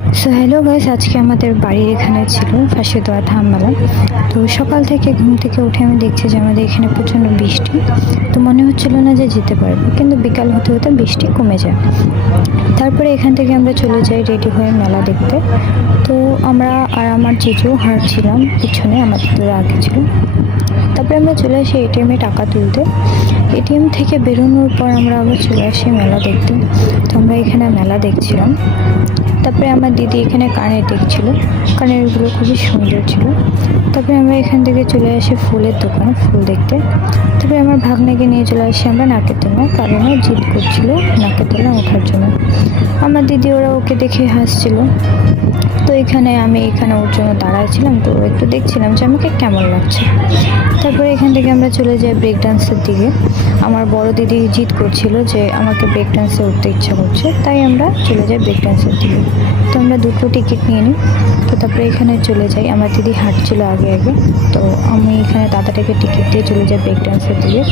So hello guys, আজকে আমাদের বাড়ির এখানে ছিল ফাঁসি দেওয়া ধাম মেলা। তো সকাল থেকে ঘুম থেকে উঠে আমি দেখছি যে আমাদের এখানে প্রচণ্ড বৃষ্টি। তো মনে হচ্ছিল না যে যেতে পারবো, কিন্তু বিকাল হতে হতে বৃষ্টি কমে যায়। তারপরে এখান থেকে আমরা চলে যাই রেডি হয়ে মেলা দেখতে। তো আমরা আর আমার জিজু হাঁটছিলাম পিছনে, আমাদের আগে ছিল। তারপরে আমরা চলে আসি এটিএমে টাকা তুলতে। এটিএম থেকে বেরোনোর পর আমরা আবার চলে আসি মেলা দেখতে। তো আমরা এখানে মেলা দেখছিলাম। তারপরে আমার দিদি এখানে কানের দেখছিল, কানেরগুলো খুবই সুন্দর ছিল। তারপরে আমরা এখান থেকে চলে আসি ফুলের দোকানে ফুল দেখতে। তারপরে আমার ভাগ্নাকে নিয়ে চলে আসি আমরা নাকেতলা, কারণ ও জিদ করছিল নাকেতলা ওঠার জন্য। আমার দিদি ওরা ওকে দেখে হাসছিল। তো আমি এখানে ওর জন্য দাঁড়াইছিলাম, তো একটু দেখছিলাম যে আমাকে কেমন লাগছে। তারপরে এখান থেকে আমরা চলে যাই ব্রেক ডান্সের দিকে। আমার বড় দিদি জিদ করছিল যে আমাকে ব্রেক ডান্সে উঠতে ইচ্ছা করছে, তাই আমরা চলে যাই ব্রেক ডান্সের দিকে। তো আমরা দুটো টিকিট নিয়ে নিই। তো তারপরে এখানে চলে যাই, আমার দিদি হাঁটছিল আগে আগে। তো আমি এখানে দাদাটাকে টিকিট দিয়ে চলে যাই ব্রেক ডান্সের দিকে।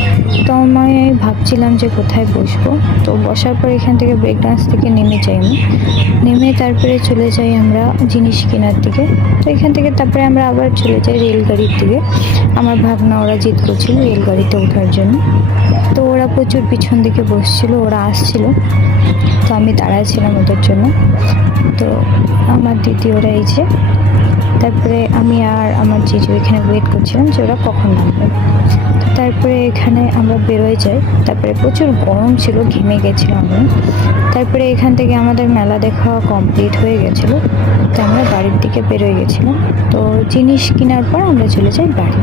তো আমি ভাবছিলাম যে কোথায় বসবো। তো বসার পর এখান থেকে ব্রেক ডান্স থেকে নেমে যাই আমি। নেমে তারপরে চলে যাই আমরা জিনিস কেনার দিকে। তো এখান থেকে তারপরে আমরা আবার চলে যাই রেলগাড়ির দিকে। আমার ভাগনা ওরা জিদ করছিল রেলগাড়িতে ওঠার জন্য। তো ওরা প্রচুর পিছন দিকে বসছিল, ওরা আসছিল। তো আমি দাঁড়াইছিলাম ওদের জন্য। তো আমার দিদি ওরা এই যে, তারপরে আমি আর আমার জিজু এখানে ওয়েট করছিলাম যে ওরা কখন নামবে। তারপরে এখানে আমরা বেরোয় যাই। তারপরে প্রচুর গরম ছিল, ঘেমে গেছিলাম আমি। তারপরে এখান থেকে আমাদের মেলা দেখা কমপ্লিট হয়ে গেছিলো। তো আমরা বাড়ির দিকে বেরোয় গেছিলাম। তো জিনিস কেনার পর আমরা চলে যাই বাড়ি।